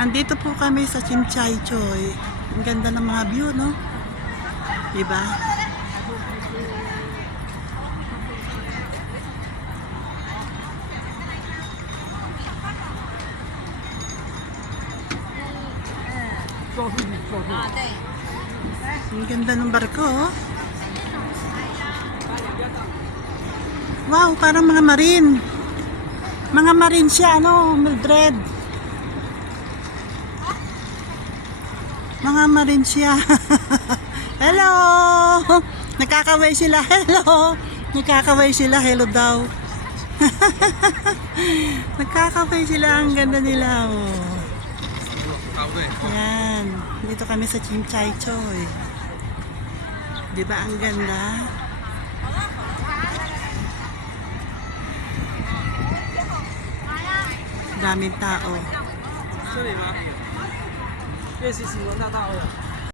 Andito po kami sa Chimchay Choy. Ang ganda ng mga view, no? Diba? Ang ganda ng barko, oh. Wow, parang mga marine. Mga marine siya, ano, Mildred. Mga marine siya. Hello! Nakakaway sila. Hello! Nakakaway sila. Hello daw. Nakakaway sila. Ang ganda nila, oh. Yan. Dito kami sa Chimchay Choy. Diba ang ganda? Daming tao. 这里吗？这是什么大道？